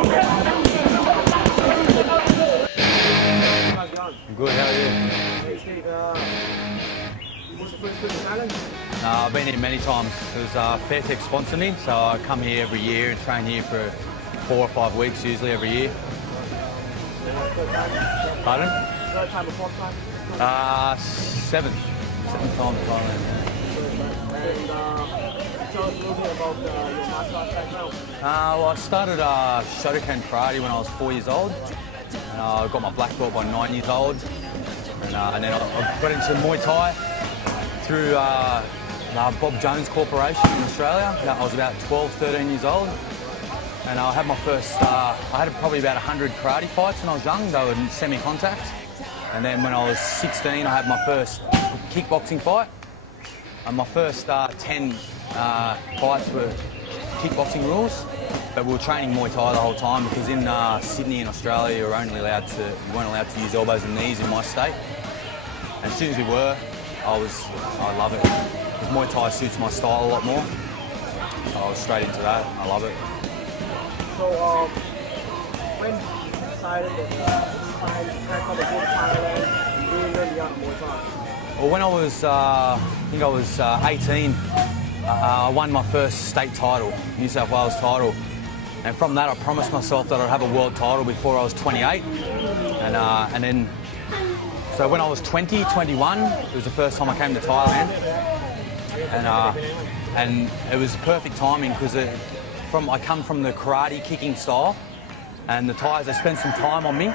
I'm good, how are you? Hey Steve, what's the first trip to Thailand? I've been here many times. There's Fairtech sponsored me, so I come here every year and train here for 4 or 5 weeks, usually every year. Pardon? Third time or fourth time? Seventh time in Thailand. And tell us a little bit about your martial arts background. Well, I started Shotokan karate when I was 4 years old. And I got my black belt by 9 years old. And then I got into Muay Thai through Bob Jones Corporation in Australia. I was about 12, 13 years old. And I had my first, I had probably about 100 karate fights when I was young. They were semi-contact. And then when I was 16, I had my first kickboxing fight. And my first 10 fights were kickboxing rules. But we were training Muay Thai the whole time because in Sydney in Australia, you weren't allowed to use elbows and knees in my state. And as soon as we were, I love it. Because Muay Thai suits my style a lot more. So I was straight into that. I love it. So when you decided that it's time to go to Thailand and really learn the art of Muay Thai? Well, when I was, I think I was 18, I won my first state title, New South Wales title. And from that, I promised myself that I'd have a world title before I was 28. And then, so when I was 20, 21, it was the first time I came to Thailand. And it was perfect timing because I come from the karate kicking style, and the Thais, they spent some time on me,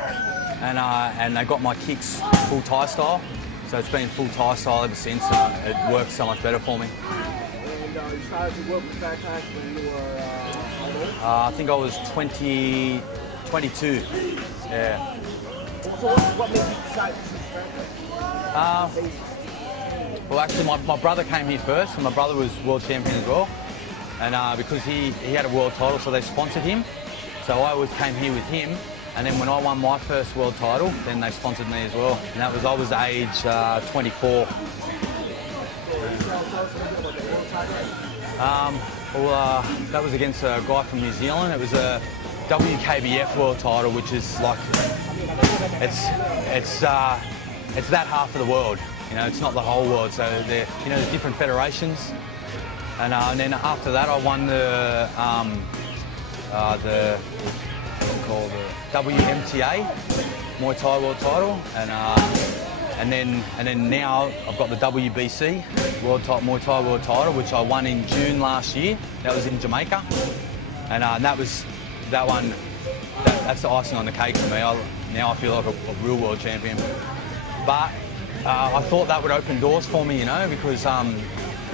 and they got my kicks full Thai style. So it's been full Thai style ever since, and it works so much better for me. And you started to work with Thai Thais when you were how old? I think I was 22. Yeah. So what made you decide to choose Thai Thais? Well, actually, my brother came here first, and my brother was world champion as well. And because he had a world title, so they sponsored him. So I always came here with him. And then when I won my first world title, then they sponsored me as well. And I was age 24. That was against a guy from New Zealand. It was a WKBF world title, which is like, it's that half of the world. You know, it's not the whole world. So there's different federations. And then after that, I won the WMTA Muay Thai world title, and then now I've got the WBC Muay Thai world title, which I won in June last year. That was in Jamaica, and that's the icing on the cake for me. Now I feel like a real world champion. But I thought that would open doors for me, because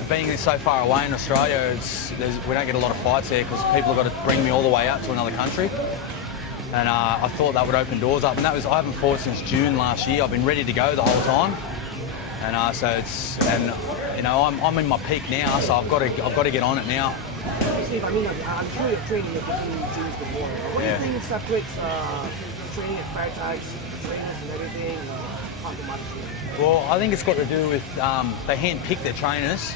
being so far away in Australia, we don't get a lot of fights here because people have got to bring me all the way out to another country. And I thought that would open doors up, and I haven't fought since June last year. I've been ready to go the whole time, and I'm in my peak now, so I've got to get on it now. Steve, I'm sure you're training at different gyms before. What do you think separates training at Thai Thais, trainers and everything? Well, I think it's got to do with they hand-pick their trainers.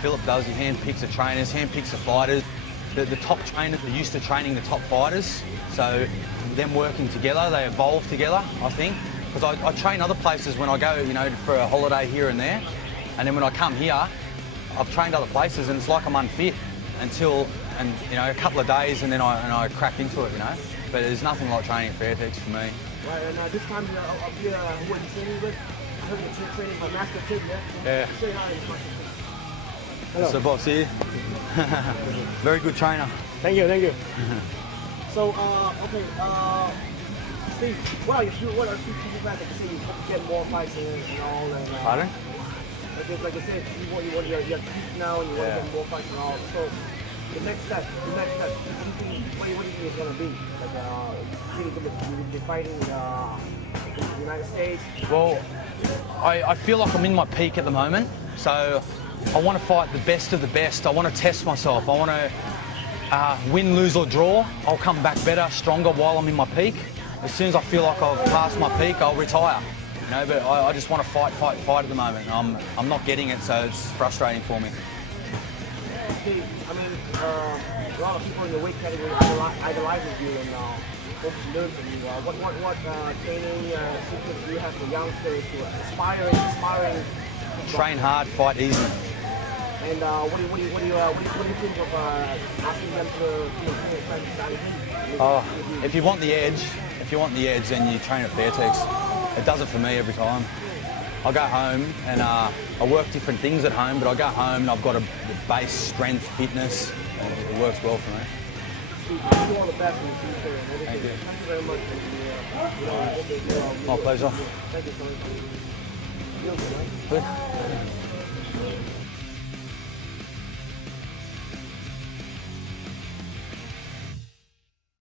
Philip does. He hand-picks the trainers, hand-picks the fighters. The top trainers are used to training the top fighters, so them working together, they evolve together, I think. Because I train other places when I go, for a holiday here and there, and then when I come here, I've trained other places, and it's like I'm unfit until a couple of days, and then I crack into it, But there's nothing like training at Fairtex for me. Right, and this time you're up here, who are you training with? I heard you're training my master kid, yeah? Yeah. Say hi to the master kid. Hello. So, boss here. Very good trainer. Thank you. So, okay, Steve, what are your feedback that you say you hope to get more fights and all? Pardon? Like I said, you're peak now and you want to get more fights and all. So, the next step, what do you think it's going to be? Like, you think you'll be fighting in the United States? Well, I feel like I'm in my peak at the moment, so I want to fight the best of the best. I want to test myself. I want to win, lose or draw. I'll come back better, stronger while I'm in my peak. As soon as I feel like I've passed my peak, I'll retire. But I just want to fight at the moment. I'm not getting it, so it's frustrating for me. Steve, a lot of people in the weight category idolizes you and hope to learn from you. What training secrets do you have for youngsters who are aspiring? Train hard, fight easy. And what do you think of asking them to try to start again? If you want the edge, then you train at Fairtex. It does it for me every time. I go home and I work different things at home, but I go home and I've got a base strength, fitness, and it works well for me. I wish you all the best in the future and everything. Thank you very much. My pleasure. Thank you so much. Good.